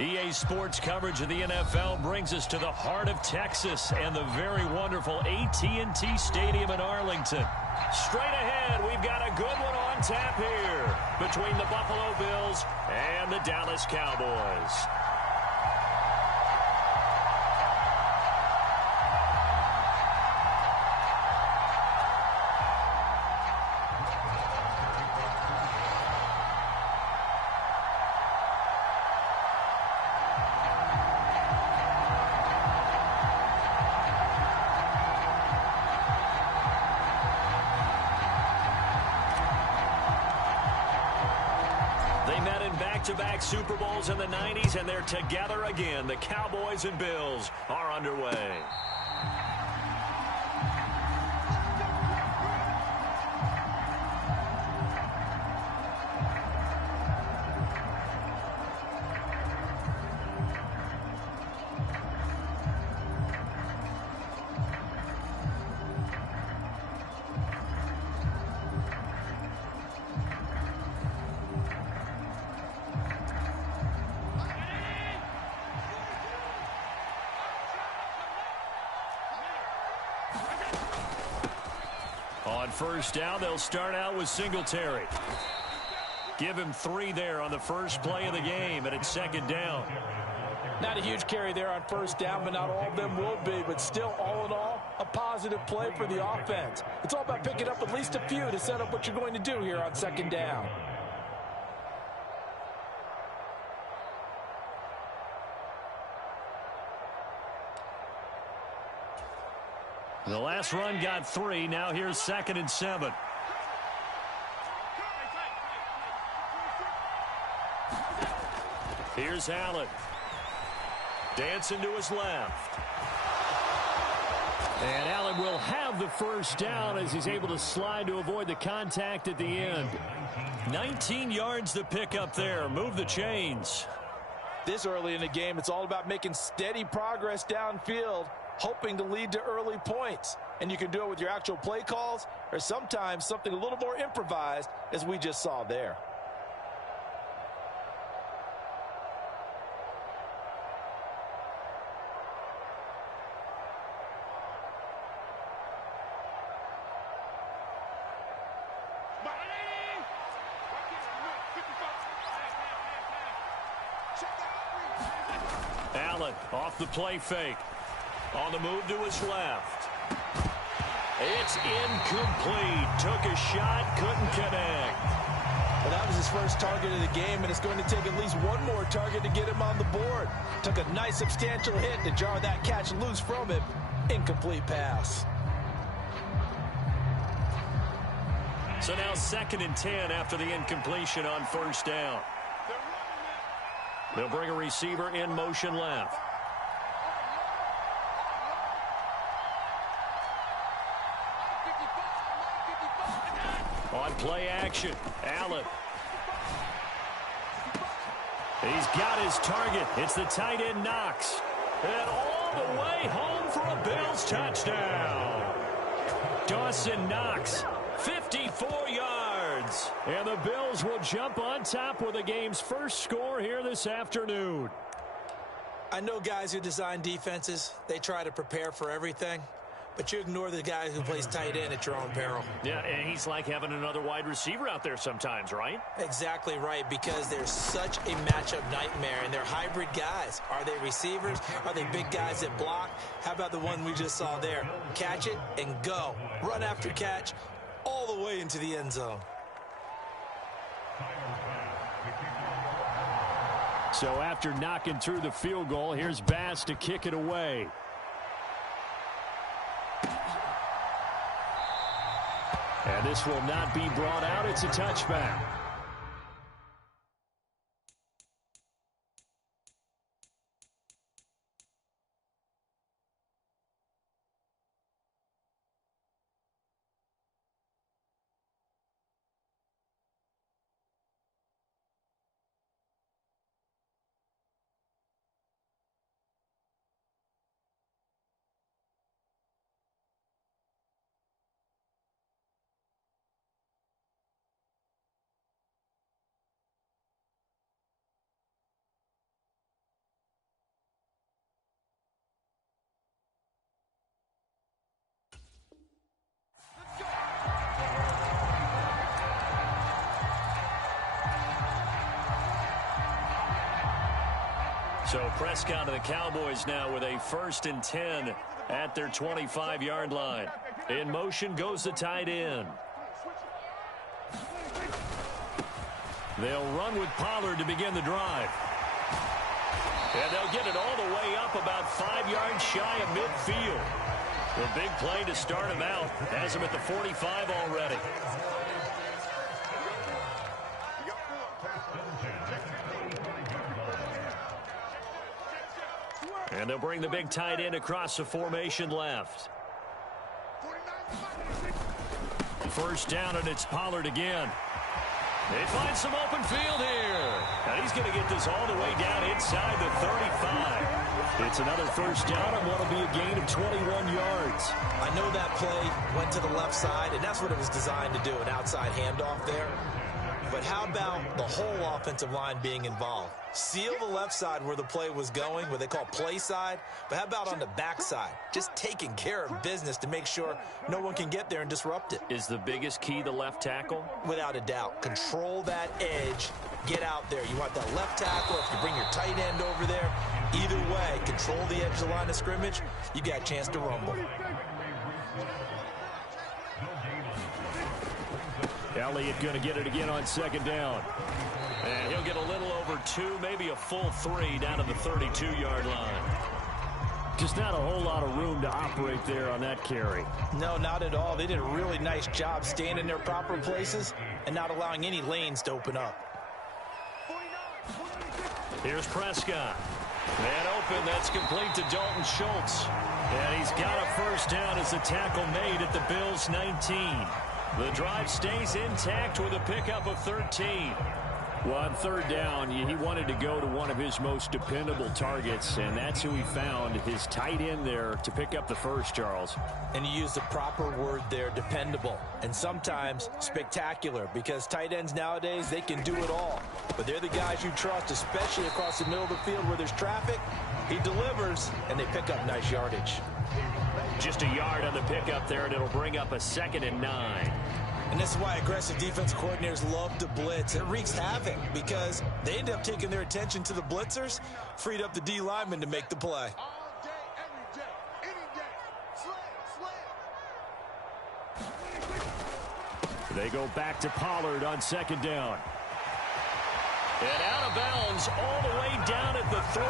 EA Sports coverage of the NFL brings us to the heart of Texas and the very wonderful AT&T Stadium in Arlington. Straight ahead, we've got a good one on tap here between the Buffalo Bills and the Dallas Cowboys. Back-to-back Super Bowls in the 90s, and they're together again. The Cowboys and Bills are underway. On first down, they'll start out with Singletary. Give him 3 there on the first play of the game, and it's second down. Not a huge carry there on first down, but not all of them will be. But still, all in all, a positive play for the offense. It's all about picking up at least a few to set up what you're going to do here on second down. The last run got 3. Now here's 2nd and 7. Here's Allen. Dancing to his left. And Allen will have the first down as he's able to slide to avoid the contact at the end. 19 yards to pick up there. Move the chains. This early in the game, it's all about making steady progress downfield, hoping to lead to early points. And you can do it with your actual play calls or sometimes something a little more improvised, as we just saw there. Allen off the play fake. On the move to his left. It's incomplete. Took a shot, couldn't connect. Well, that was his first target of the game, and it's going to take at least one more target to get him on the board. Took a nice substantial hit to jar that catch loose from him. Incomplete pass. So now 2nd and 10 after the incompletion on first down. They'll bring a receiver in motion left. On play action, Allen. He's got his target. It's the tight end Knox. And all the way home for a Bills touchdown. Dawson Knox, 54 yards. And the Bills will jump on top with the game's first score here this afternoon. I know guys who design defenses, they try to prepare for everything. But you ignore the guy who plays tight end at your own peril. Yeah, and he's like having another wide receiver out there sometimes, right? Exactly right, because they're such a matchup nightmare, and they're hybrid guys. Are they receivers? Are they big guys that block? How about the one we just saw there? Catch it and go. Run after catch all the way into the end zone. So after knocking through the field goal, here's Bass to kick it away. And this will not be brought out. It's a touchback. So Prescott and the Cowboys now with a 1st and 10 at their 25-yard line. In motion goes the tight end. They'll run with Pollard to begin the drive. And they'll get it all the way up about 5 yards shy of midfield. The big play to start him out has him at the 45 already. And they'll bring the big tight end across the formation left. 1st down, and it's Pollard again. They find some open field here. And he's going to get this all the way down inside the 35. It's another 1st down, and what'll be a gain of 21 yards. I know that play went to the left side, and that's what it was designed to do, an outside handoff there. But how about the whole offensive line being involved? Seal the left side where the play was going, what they call play side. But how about on the back side? Just taking care of business to make sure no one can get there and disrupt it. Is the biggest key the left tackle? Without a doubt. Control that edge. Get out there. You want that left tackle. If you bring your tight end over there, either way, control the edge of the line of scrimmage, you got a chance to rumble. Elliott going to get it again on 2nd down. And he'll get a little over 2, maybe a full 3 down to the 32-yard line. Just not a whole lot of room to operate there on that carry. No, not at all. They did a really nice job staying in their proper places and not allowing any lanes to open up. Here's Prescott. Man open, that's complete to Dalton Schultz. And he's got a 1st down as the tackle made at the Bills' 19. The drive stays intact with a pickup of 13. Well, on 3rd down, he wanted to go to one of his most dependable targets, and that's who he found, his tight end there, to pick up the 1st, Charles. And you use the proper word there, dependable, and sometimes spectacular, because tight ends nowadays, they can do it all. But they're the guys you trust, especially across the middle of the field where there's traffic. He delivers, and they pick up nice yardage. Just a yard on the pickup there, and it'll bring up a 2nd and 9. And this is why aggressive defense coordinators love to blitz. It wreaks havoc because they end up taking their attention to the blitzers, freed up the D lineman to make the play. All day, every day, any day. Slam. They go back to Pollard on 2nd down. And out of bounds all the way down at the 3.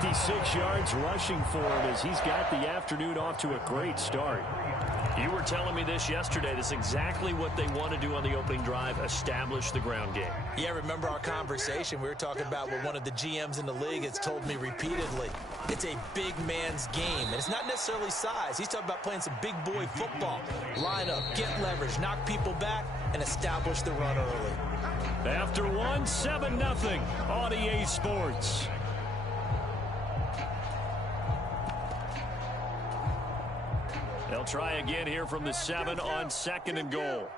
56 yards rushing for him as he's got the afternoon off to a great start. You were telling me this yesterday. This is exactly what they want to do on the opening drive, establish the ground game. Yeah, remember our conversation? We were talking about what one of the GMs in the league has told me repeatedly. It's a big man's game, and it's not necessarily size. He's talking about playing some big boy football. Line up, get leverage, knock people back, and establish the run early. After 7-0 on EA Sports. They'll try again here from the 7 on 2nd and goal.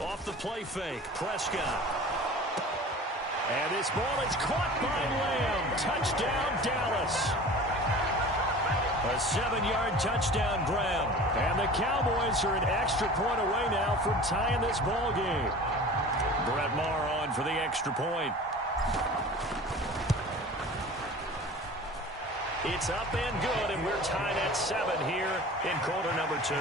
Off the play fake, Prescott. And this ball is caught by Lamb. Touchdown, Dallas. A 7-yard touchdown grab. And the Cowboys are an extra point away now from tying this ball game. Brett Maher on for the extra point. It's up and good, and we're tied at 7 here in quarter number 2.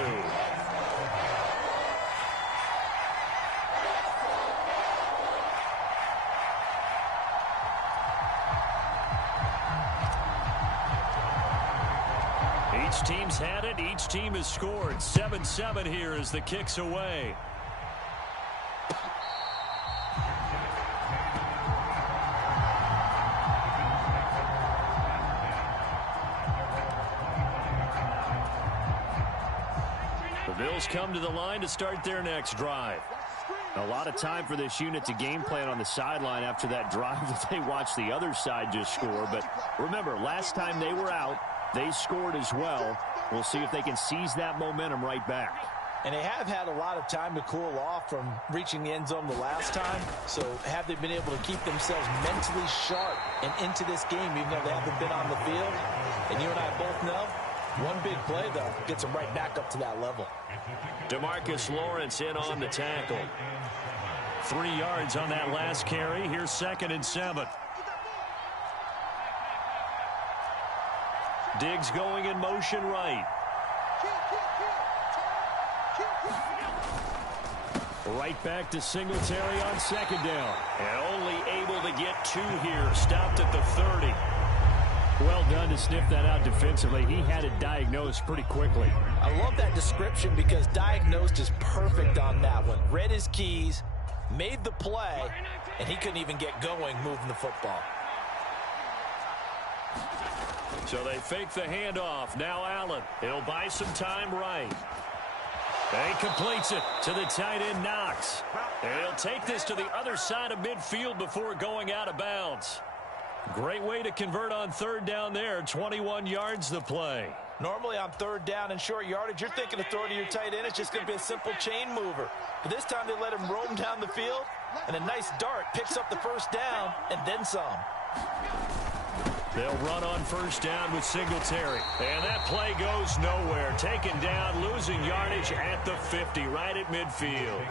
Each team's had it. Each team has scored. 7-7 here as the kick's away. The Bills come to the line to start their next drive. A lot of time for this unit to game plan on the sideline after that drive that they watched the other side just score. But remember, last time they were out, they scored as well. We'll see if they can seize that momentum right back. And they have had a lot of time to cool off from reaching the end zone the last time. So have they been able to keep themselves mentally sharp and into this game, even though they haven't been on the field? And you and I both know, one big play, though, gets them right back up to that level. DeMarcus Lawrence in on the tackle. 3 yards on that last carry. Here's 2nd and 7. Diggs going in motion right. Right back to Singletary on 2nd down. And only able to get 2 here. Stopped at the 30. Well done to sniff that out defensively. He had it diagnosed pretty quickly. I love that description because diagnosed is perfect on that one. Read his keys, made the play, and he couldn't even get going moving the football. So they fake the handoff. Now Allen. He'll buy some time right. And he completes it to the tight end, Knox. And he'll take this to the other side of midfield before going out of bounds. Great way to convert on 3rd down there. 21 yards the play. Normally on 3rd down and short yardage, you're thinking of throwing to your tight end. It's just going to be a simple chain mover. But this time they let him roam down the field, and a nice dart picks up the 1st down and then some. They'll run on 1st down with Singletary. And that play goes nowhere. Taken down, losing yardage at the 50, right at midfield.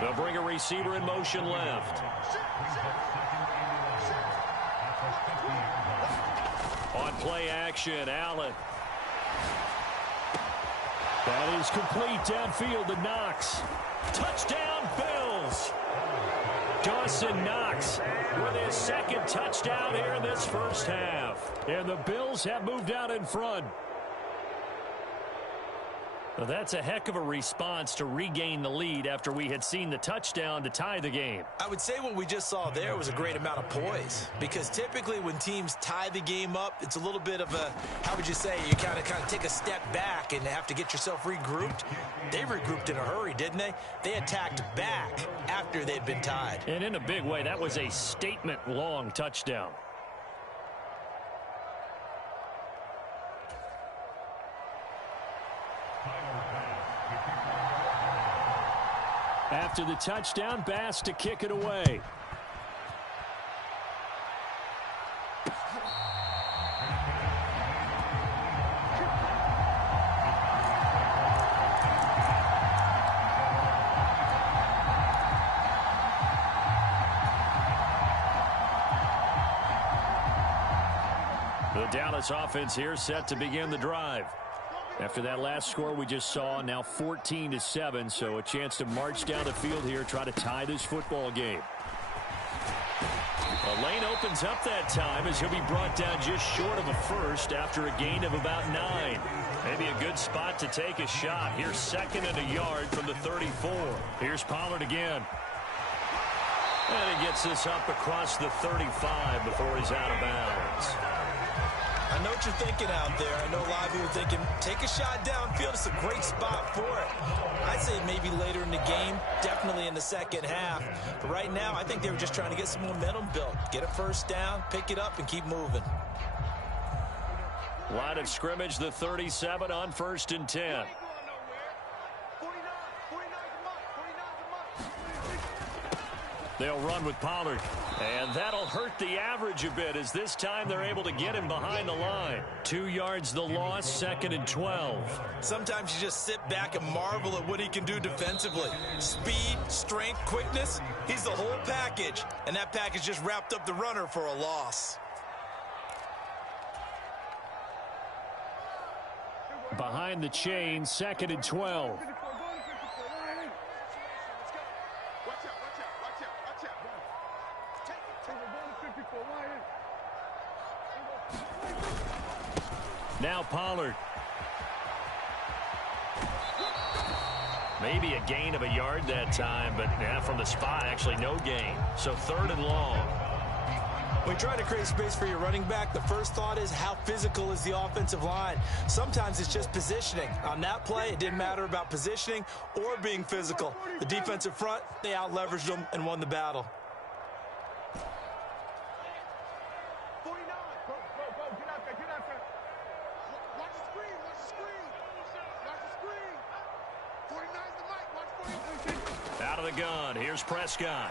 They'll bring a receiver in motion left. On play action, Allen. That is complete downfield to Knox. Touchdown, Bills. Dawson Knox with his 2nd touchdown here in this 1st half. And the Bills have moved out in front. Well, that's a heck of a response to regain the lead after we had seen the touchdown to tie the game. I would say what we just saw there was a great amount of poise, because typically when teams tie the game up, it's a little bit of a, how would you say, you kind of take a step back and have to get yourself regrouped. They regrouped in a hurry, didn't they? They attacked back after they'd been tied. And in a big way, that was a statement-long touchdown. After the touchdown, Bass to kick it away. The Dallas offense here set to begin the drive. After that last score we just saw, now 14-7, so a chance to march down the field here, try to tie this football game. The lane opens up that time as he'll be brought down just short of a 1st after a gain of about 9. Maybe a good spot to take a shot. Here's 2nd and a yard from the 34. Here's Pollard again. And he gets this up across the 35 before he's out of bounds. I know what you're thinking out there. I know a lot of you are thinking, take a shot downfield. It's a great spot for it. I'd say maybe later in the game, definitely in the 2nd half. But right now, I think they were just trying to get some momentum built. Get a 1st down, pick it up, and keep moving. Line of scrimmage, the 37 on 1st and 10. They'll run with Pollard. And that'll hurt the average a bit, as this time they're able to get him behind the line. 2 yards the loss, 2nd and 12. Sometimes you just sit back and marvel at what he can do defensively. Speed, strength, quickness, he's the whole package. And that package just wrapped up the runner for a loss. Behind the chain, 2nd and 12. Now Pollard. Maybe a gain of a yard that time, but from the spot, actually no gain. So 3rd and long. When you try to create space for your running back, the first thought is how physical is the offensive line. Sometimes it's just positioning. On that play, it didn't matter about positioning or being physical. The defensive front, they out-leveraged them and won the battle. Out of the gun, here's Prescott.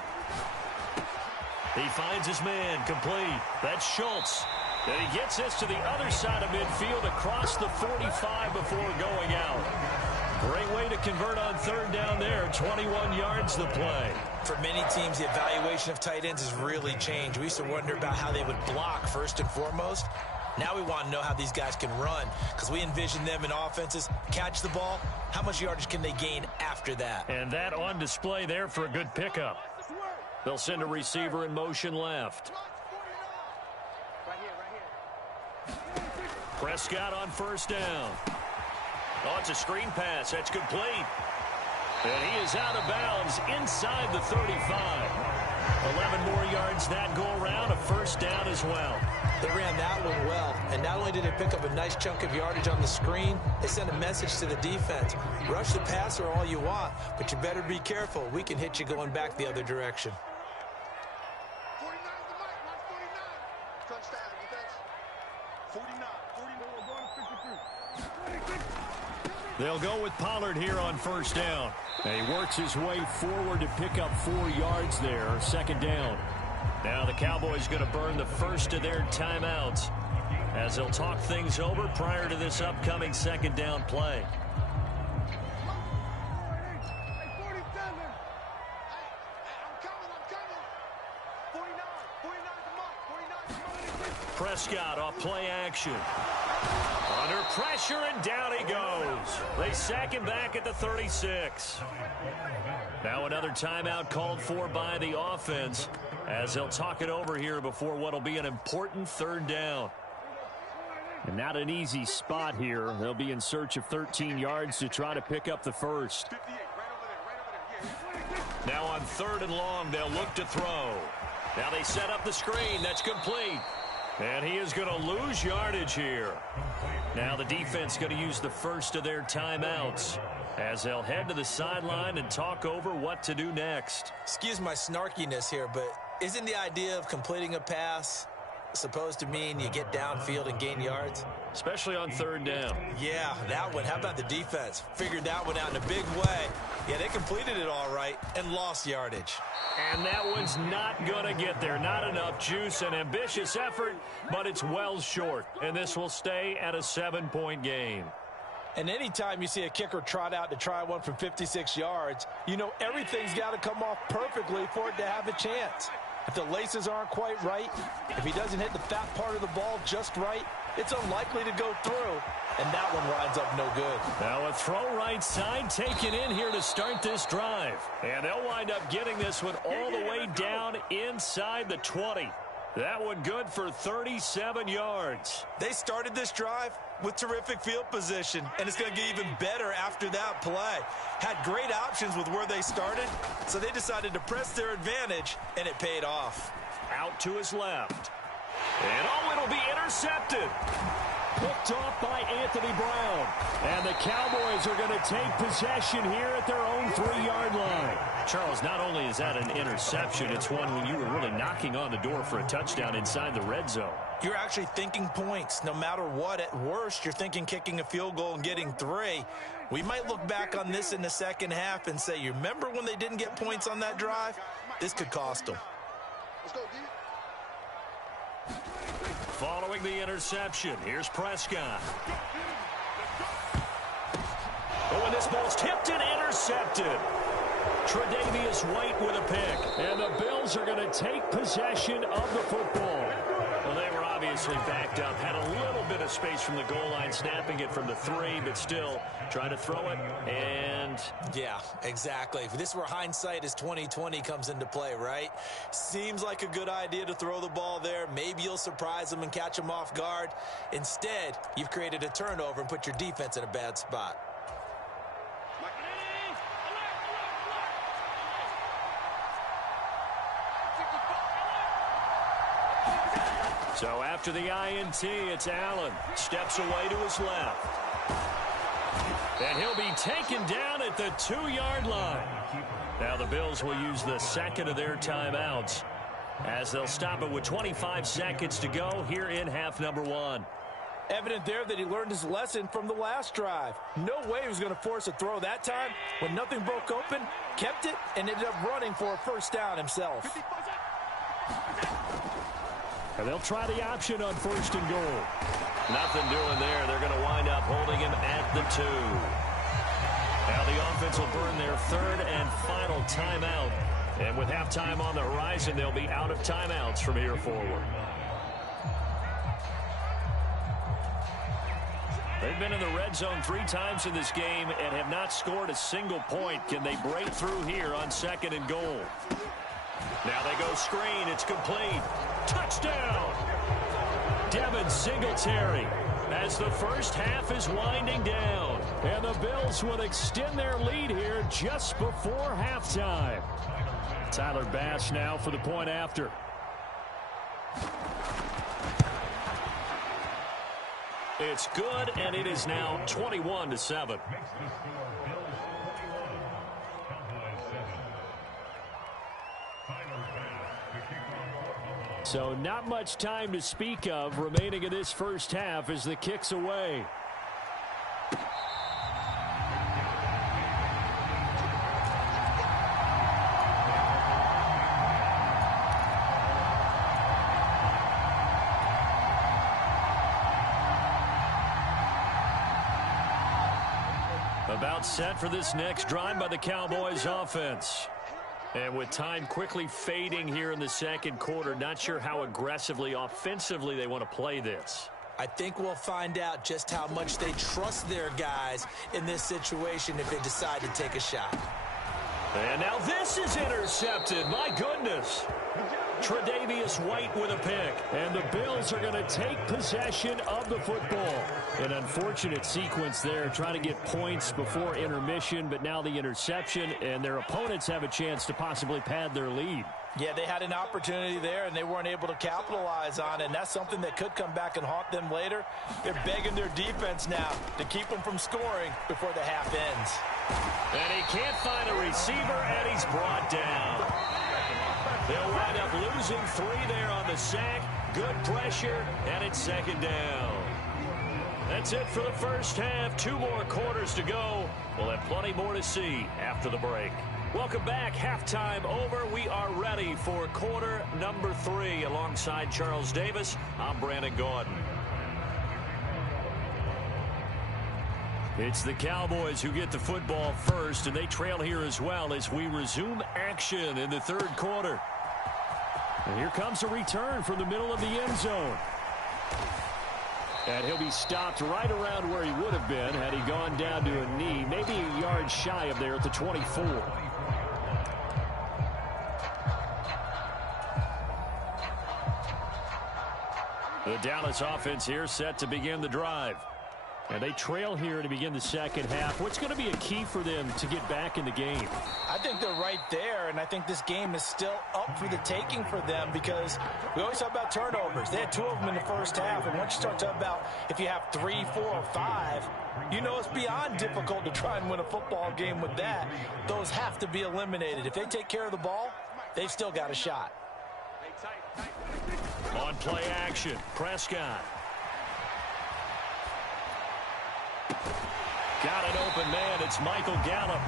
He finds his man, complete. That's Schultz. And he gets this to the other side of midfield across the 45 before going out. Great way to convert on third down there. 21 yards the play. For many teams, the evaluation of tight ends has really changed. We used to wonder about how they would block first and foremost. Now we want to know how these guys can run, because we envision them in offenses catch the ball. How much yardage can they gain after that? And that on display there for a good pickup. They'll send a receiver in motion left. Prescott on first down. Oh, it's a screen pass. That's complete. And he is out of bounds inside the 35. 11 more yards that go around. A first down as well. They ran that one well, and not only did they pick up a nice chunk of yardage on the screen, they sent a message to the defense. Rush the passer all you want, but you better be careful. We can hit you going back the other direction. 49 is the mic, Mark 49. Touchdown, defense. 49, 49, going 53. They'll go with Pollard here on first down. And he works his way forward to pick up 4 yards there. Second down. Now the Cowboys going to burn the first of their timeouts as they'll talk things over prior to this upcoming second down play. Prescott off play action. Under pressure, and down he goes. They sack him back at the 36. Now another timeout called for by the offense as they'll talk it over here before what will be an important third down. And not an easy spot here. They'll be in search of 13 yards to try to pick up the first. Now on third and long, they'll look to throw. Now they set up the screen. That's complete. And he is going to lose yardage here. Now the defense going to use the first of their timeouts as they'll head to the sideline and talk over what to do next. Excuse my snarkiness here, but isn't the idea of completing a pass supposed to mean you get downfield and gain yards? Especially on third down. Yeah, that one. How about the defense? Figured that one out in a big way. Yeah, they completed it all right and lost yardage. And that one's not going to get there. Not enough juice. An ambitious effort, but it's well short. And this will stay at a 7-point game. And anytime you see a kicker trot out to try one from 56 yards, you know everything's got to come off perfectly for it to have a chance. If the laces aren't quite right, if he doesn't hit the fat part of the ball just right, it's unlikely to go through. And that one winds up no good. Now a throw right side taken in here to start this drive. And they'll wind up getting this one all the way down inside the 20. That one good for 37 yards. They started this drive with terrific field position, and it's going to get even better after that play. Had great options with where they started, so they decided to press their advantage, and it paid off. Out to his left. And oh, it'll be intercepted. Picked off by Anthony Brown. And the Cowboys are going to take possession here at their own 3-yard line. Charles, not only is that an interception, it's one when you were really knocking on the door for a touchdown inside the red zone. You're actually thinking points. No matter what, at worst, you're thinking kicking a field goal and getting 3. We might look back on this in the second half and say, you remember when they didn't get points on that drive? This could cost them. Let's go, D. Following the interception, here's Prescott. Oh, and this ball's tipped and intercepted. Tre'Davious White with a pick. And the Bills are going to take possession of the football. Well, they were obviously backed up. Had a little bit of space from the goal line, snapping it from the 3, but still trying to throw it. And yeah, exactly. This is where hindsight is 20/20 comes into play, right? Seems like a good idea to throw the ball there. Maybe you'll surprise them and catch them off guard. Instead, you've created a turnover and put your defense in a bad spot. so after the INT, it's Allen. Steps away to his left. And he'll be taken down at the 2-yard line. Now the Bills will use the second of their timeouts as they'll stop it with 25 seconds to go here in half number 1. Evident there that he learned his lesson from the last drive. No way he was going to force a throw that time. When nothing broke open, kept it, and ended up running for a first down himself. And they'll try the option on first and goal. Nothing doing there. They're going to wind up holding him at the 2. Now the offense will burn their third and final timeout. And with halftime on the horizon, they'll be out of timeouts from here forward. They've been in the red zone 3 times in this game and have not scored a single point. Can they break through here on 2nd and goal? Now they go screen. It's complete. Touchdown! Devin Singletary as the first half is winding down. And the Bills would extend their lead here just before halftime. Tyler Bass now for the point after. It's good, and it is now 21-7. So not much time to speak of remaining in this first half as the kick's away. About set for this next drive by the Cowboys offense. And with time quickly fading here in the second quarter, not sure how aggressively, offensively they want to play this. I think we'll find out just how much they trust their guys in this situation if they decide to take a shot. And now this is intercepted. My goodness. Tre'Davious White with a pick. And the Bills are going to take possession of the football. An unfortunate sequence there, trying to get points before intermission, but now the interception, and their opponents have a chance to possibly pad their lead. Yeah, they had an opportunity there, and they weren't able to capitalize on it, and that's something that could come back and haunt them later. They're begging their defense now to keep them from scoring before the half ends. And he can't find a receiver, and he's brought down. They'll wind up losing 3 there on the sack. Good pressure, and it's 2nd down. That's it for the first half. 2 more quarters to go. We'll have plenty more to see after the break. Welcome back. Halftime over. We are ready for quarter number 3. Alongside Charles Davis, I'm Brandon Gordon. It's the Cowboys who get the football first, and they trail here as well as we resume action in the third quarter. And here comes a return from the middle of the end zone. And he'll be stopped right around where he would have been had he gone down to a knee, maybe a yard shy of there at the 24. The Dallas offense here set to begin the drive. And they trail here to begin the second half. What's going to be a key for them to get back in the game? I think they're right there, and I think this game is still up for the taking for them because we always talk about turnovers. They had 2 of them in the first half, and once you start talking about if you have 3, 4, or 5, you know it's beyond difficult to try and win a football game with that. Those have to be eliminated. If they take care of the ball, they've still got a shot. On play action, Prescott. Got an open man. It's Michael Gallup.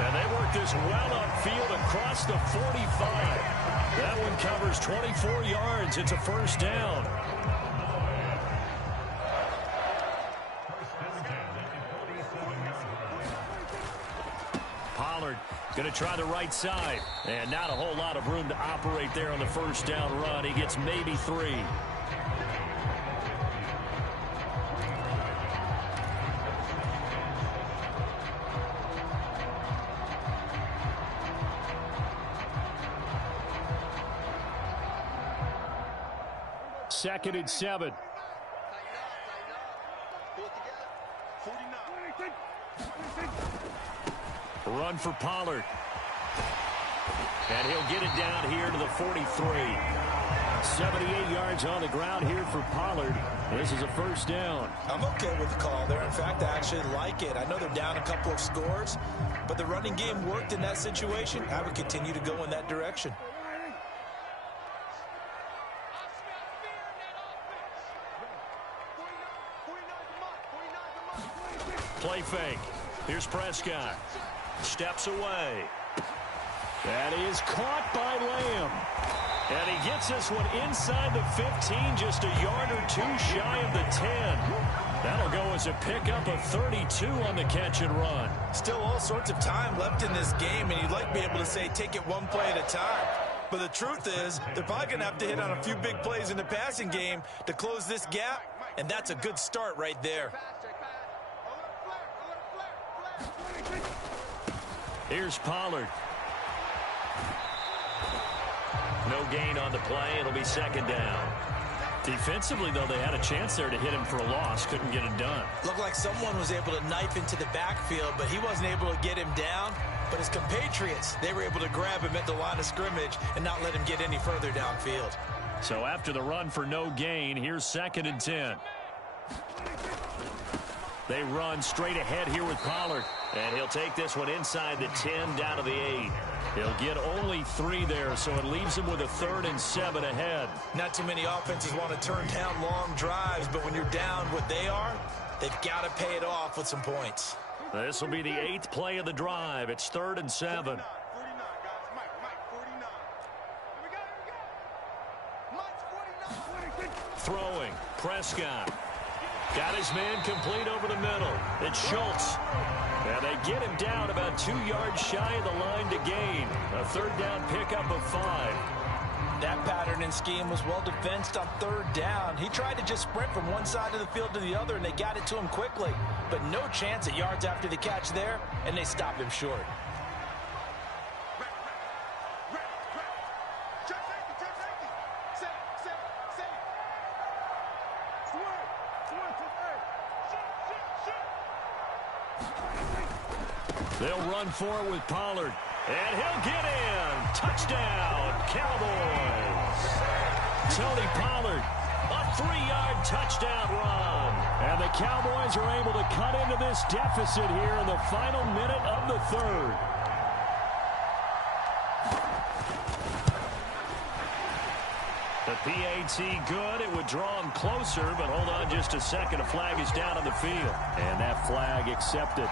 And they work this well upfield across the 45. That one covers 24 yards. It's a first down. Pollard going to try the right side. And not a whole lot of room to operate there on the first down run. He gets maybe 3. Second and 7. Run for Pollard. And he'll get it down here to the 43. 78 yards on the ground here for Pollard. This is a first down. I'm okay with the call there. In fact, I actually like it. I know they're down a couple of scores, but the running game worked in that situation. I would continue to go in that direction. Play fake. Here's Prescott. Steps away. That is caught by Lamb. And he gets this one inside the 15, just a yard or two shy of the 10. That'll go as a pickup of 32 on the catch and run. Still all sorts of time left in this game, and you'd like to be able to say take it one play at a time. But the truth is, they're probably going to have to hit on a few big plays in the passing game to close this gap, and that's a good start right there. Here's Pollard. No gain on the play. It'll be second down. Defensively, though, they had a chance there to hit him for a loss. Couldn't get it done. Looked like someone was able to knife into the backfield, but he wasn't able to get him down. But his compatriots, they were able to grab him at the line of scrimmage and not let him get any further downfield. So after the run for no gain, here's 2nd and 10. They run straight ahead here with Pollard. And he'll take this one inside the 10 down to the 8. He'll get only 3 there, so it leaves him with a 3rd and 7 ahead. Not too many offenses want to turn down long drives, but when you're down what they are, they've got to pay it off with some points. This will be the 8th play of the drive. It's 3rd and 7. Throwing. Prescott. Got his man complete over the middle. It's Schultz. And they get him down about 2 yards shy of the line to gain. A 3rd down pickup of 5. That pattern and scheme was well defensed on 3rd down. He tried to just sprint from one side of the field to the other, and they got it to him quickly. But no chance at yards after the catch there, and they stopped him short. They'll run for it with Pollard. And he'll get in. Touchdown, Cowboys. Tony Pollard, a 3-yard touchdown run. And the Cowboys are able to cut into this deficit here in the final minute of the 3rd. The PAT good. It would draw him closer, but hold on just a second. A flag is down on the field. And that flag accepted.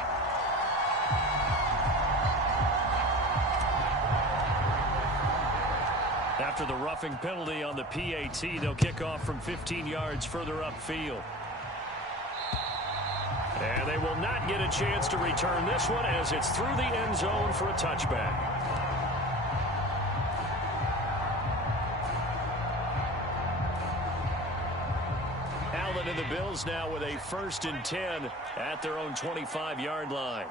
After the roughing penalty on the PAT, they'll kick off from 15 yards further upfield. And they will not get a chance to return this one as it's through the end zone for a touchback. Allen and the Bills now with a 1st and 10 at their own 25-yard line.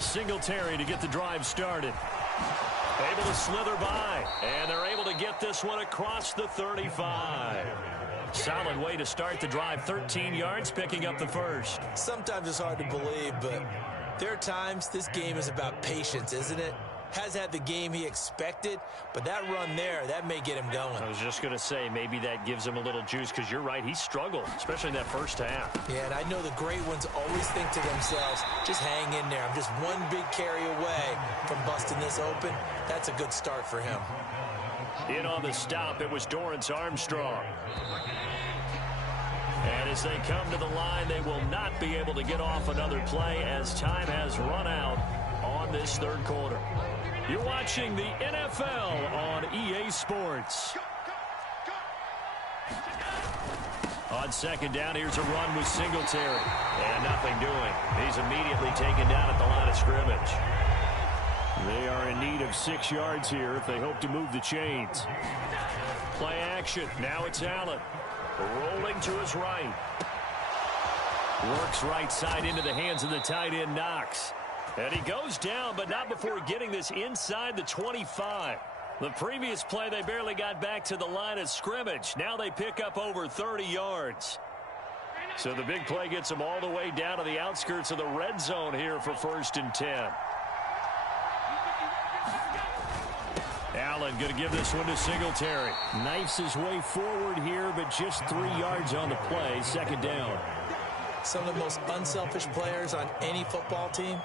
Singletary to get the drive started. Able to slither by, and they're able to get this one across the 35. Solid way to start the drive, 13 yards, picking up the 1st. Sometimes it's hard to believe, but there are times this game is about patience, isn't it? Has had the game he expected, but that run there, that may get him going. I was just going to say, maybe that gives him a little juice, because you're right, he struggled, especially in that first half. Yeah, and I know the great ones always think to themselves, just hang in there. I'm just one big carry away from busting this open. That's a good start for him. In on the stop, it was Dorrance Armstrong. And as they come to the line, they will not be able to get off another play as time has run out on this 3rd quarter. You're watching the NFL on EA Sports. On 2nd down, here's a run with Singletary. And nothing doing. He's immediately taken down at the line of scrimmage. They are in need of 6 yards here if they hope to move the chains. Play action. Now it's Allen. Rolling to his right. Works right side into the hands of the tight end Knox. And he goes down, but not before getting this inside the 25. The previous play, they barely got back to the line of scrimmage. Now they pick up over 30 yards. So the big play gets them all the way down to the outskirts of the red zone here for 1st and 10. Allen going to give this one to Singletary. Knifes his way forward here, but just 3 yards on the play. 2nd down. Some of the most unselfish players on any football team,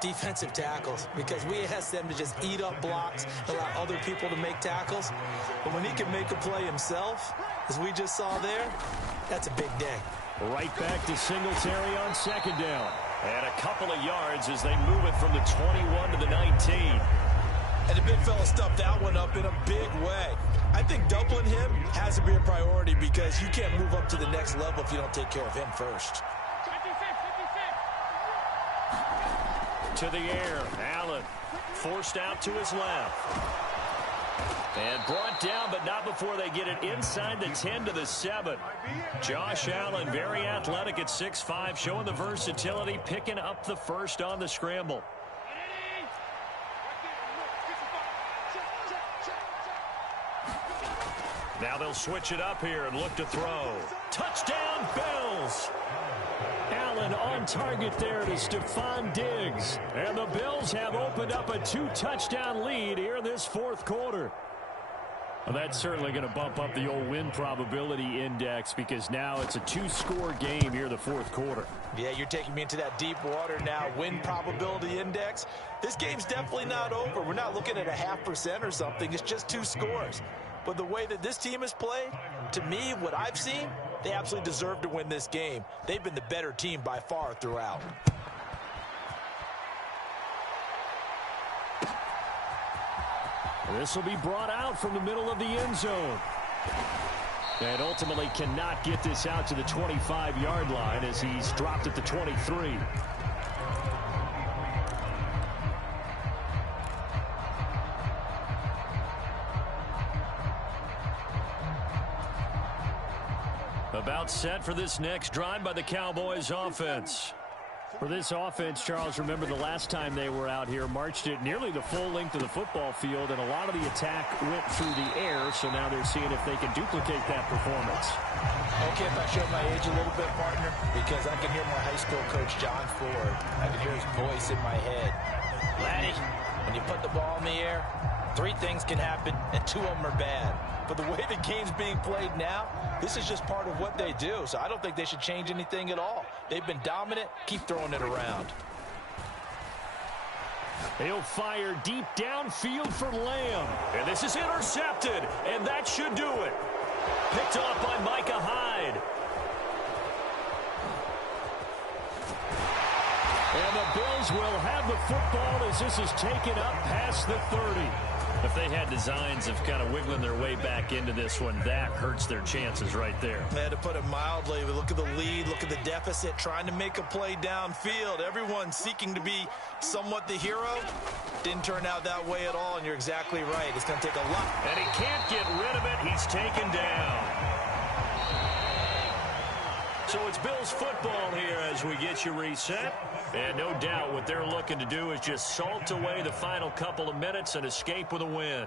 defensive tackles, because we ask them to just eat up blocks, allow other people to make tackles. But when he can make a play himself, as we just saw there, that's a big day. Right back to Singletary on second down. And a couple of yards as they move it from the 21 to the 19. And the big fella stuffed that one up in a big way. I think doubling him has to be a priority because you can't move up to the next level if you don't take care of him first. To the air, Allen forced out to his left. And brought down, but not before they get it inside the 10 to the 7. Josh Allen, very athletic at 6'5", showing the versatility, picking up the first on the scramble. Now they'll switch it up here and look to throw. Touchdown, Bills! Allen on target there to Stephon Diggs. And the Bills have opened up a 2-touchdown lead here in this fourth quarter. Well, that's certainly going to bump up the old win probability index because now it's a 2-score game here in the fourth quarter. Yeah, you're taking me into that deep water now. Win probability index. This game's definitely not over. We're not looking at a 0.5% or something. It's just 2 scores. But the way that this team has played, to me, what I've seen, they absolutely deserve to win this game. They've been the better team by far throughout. This will be brought out from the middle of the end zone. And ultimately cannot get this out to the 25-yard line as he's dropped at the 23. About set for this next drive by the Cowboys offense. For this offense, Charles, remember the last time they were out here, marched it nearly the full length of the football field, and a lot of the attack went through the air, so now they're seeing if they can duplicate that performance. Okay, if I show my age a little bit, partner, because I can hear my high school coach, John Ford. I can hear his voice in my head. Laddie, when you put the ball in the air, 3 things can happen, and 2 of them are bad. But the way the game's being played now, this is just part of what they do. So I don't think they should change anything at all. They've been dominant. Keep throwing it around. He'll fire deep downfield for Lamb. And this is intercepted. And that should do it. Picked off by Micah Hyde. And the Bills will have the football as this is taken up past the 30. If they had designs of kind of wiggling their way back into this one, that hurts their chances right there. To put it mildly, look at the lead, look at the deficit, trying to make a play downfield. Everyone seeking to be somewhat the hero. Didn't turn out that way at all, and you're exactly right. It's going to take a lot. And he can't get rid of it. He's taken down. So it's Bills football here as we get you reset. And no doubt what they're looking to do is just salt away the final couple of minutes and escape with a win.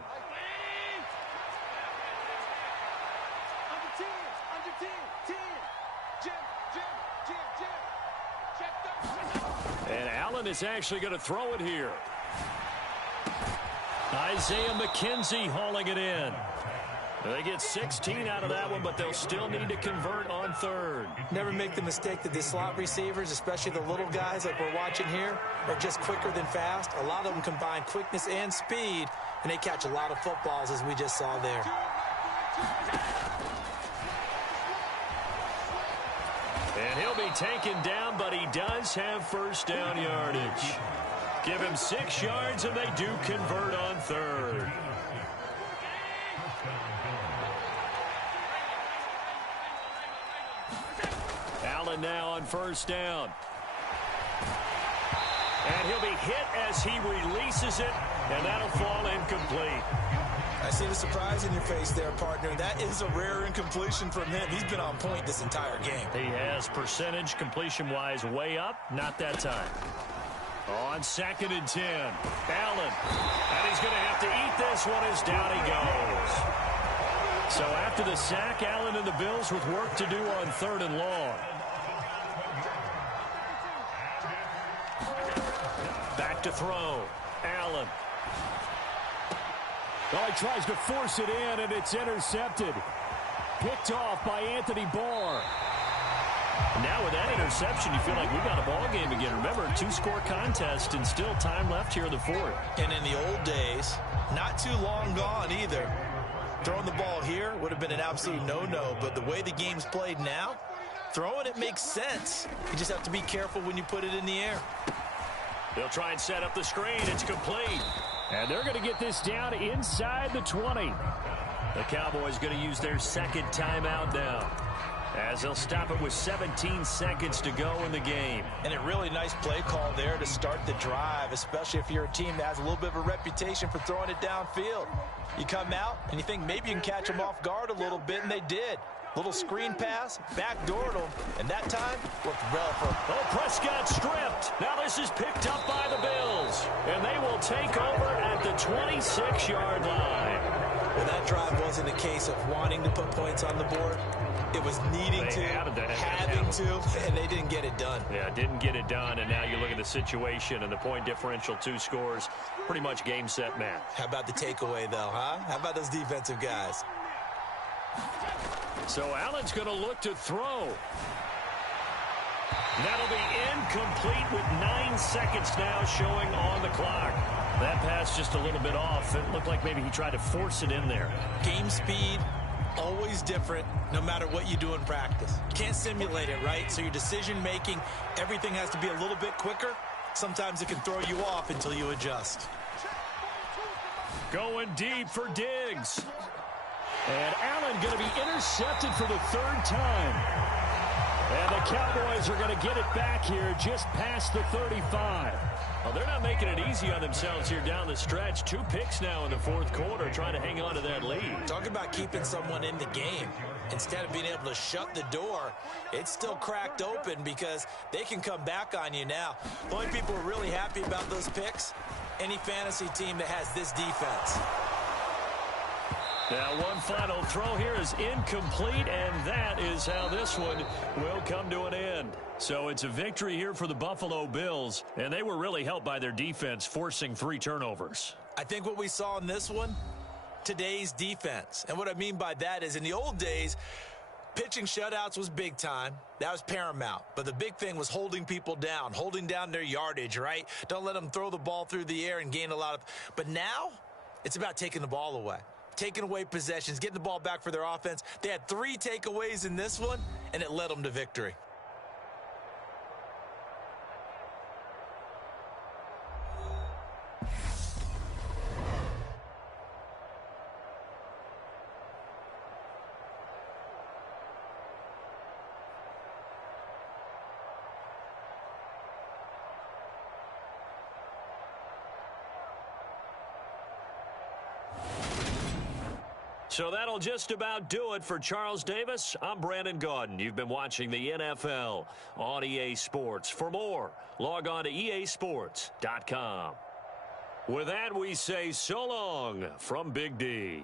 And Allen is actually going to throw it here. Isaiah McKenzie hauling it in. They get 16 out of that one, but they'll still need to convert on third. Never make the mistake that the slot receivers, especially the little guys like we're watching here, are just quicker than fast. A lot of them combine quickness and speed, and they catch a lot of footballs, as we just saw there. And he'll be taken down, but he does have first down yardage. Give him 6 yards, and they do convert on third. Allen now on first down. And he'll be hit as he releases it, and that'll fall incomplete. I see the surprise in your face there, partner. That is a rare incompletion from him. He's been on point this entire game. He has percentage completion-wise way up. Not that time. On 2nd and 10. Allen. And he's going to have to eat this one as down he goes. So after the sack, Allen and the Bills with work to do on 3rd and long. Back to throw. Allen. Oh, he tries to force it in, and it's intercepted. Picked off by Anthony Barr. Now with that interception, you feel like we got a ball game again. Remember, 2-score contest and still time left here in the 4th. And in the old days, not too long gone either, throwing the ball here would have been an absolute no-no. But the way the game's played now, throwing it makes sense. You just have to be careful when you put it in the air. They'll try and set up the screen. It's complete. And they're going to get this down inside the 20. The Cowboys going to use their second timeout now, as they'll stop it with 17 seconds to go in the game. And a really nice play call there to start the drive, especially if you're a team that has a little bit of a reputation for throwing it downfield. You come out and you think maybe you can catch them off guard a little bit, and they did. Little screen pass, backdoored them, and that time worked well for them. Oh, Prescott stripped. Now this is picked up by the Bills, and they will take over at the 26-yard line. Well, that drive wasn't a case of wanting to put points on the board. It was needing to, having to, and they didn't get it done. Yeah, didn't get it done, and now you look at the situation and the point differential, 2 scores, pretty much game, set, match. How about the takeaway, though, huh? How about those defensive guys? So Allen's going to look to throw. That'll be incomplete with 9 seconds now showing on the clock. That pass just a little bit off. It looked like maybe he tried to force it in there. Game speed, always different, no matter what you do in practice. You can't simulate it, right? So your decision-making, everything has to be a little bit quicker. Sometimes it can throw you off until you adjust. Going deep for Diggs. And Allen going to be intercepted for the 3rd time. And the Cowboys are going to get it back here just past the 35. Well, they're not making it easy on themselves here down the stretch. 2 picks now in the 4th quarter, trying to hang on to that lead. Talk about keeping someone in the game. Instead of being able to shut the door, it's still cracked open because they can come back on you now. The only people who are really happy about those picks, any fantasy team that has this defense. Now, one final throw here is incomplete, and that is how this one will come to an end. So it's a victory here for the Buffalo Bills, and they were really helped by their defense, forcing 3 turnovers. I think what we saw in this one, today's defense. And what I mean by that is in the old days, pitching shutouts was big time. That was paramount. But the big thing was holding people down, holding down their yardage, right? Don't let them throw the ball through the air and gain a lot of. But now it's about taking the ball away. Taking away possessions, getting the ball back for their offense. They had 3 takeaways in this one, and it led them to victory. So that'll just about do it for Charles Davis. I'm Brandon Gaudin. You've been watching the NFL on EA Sports. For more, log on to easports.com. With that, we say so long from Big D.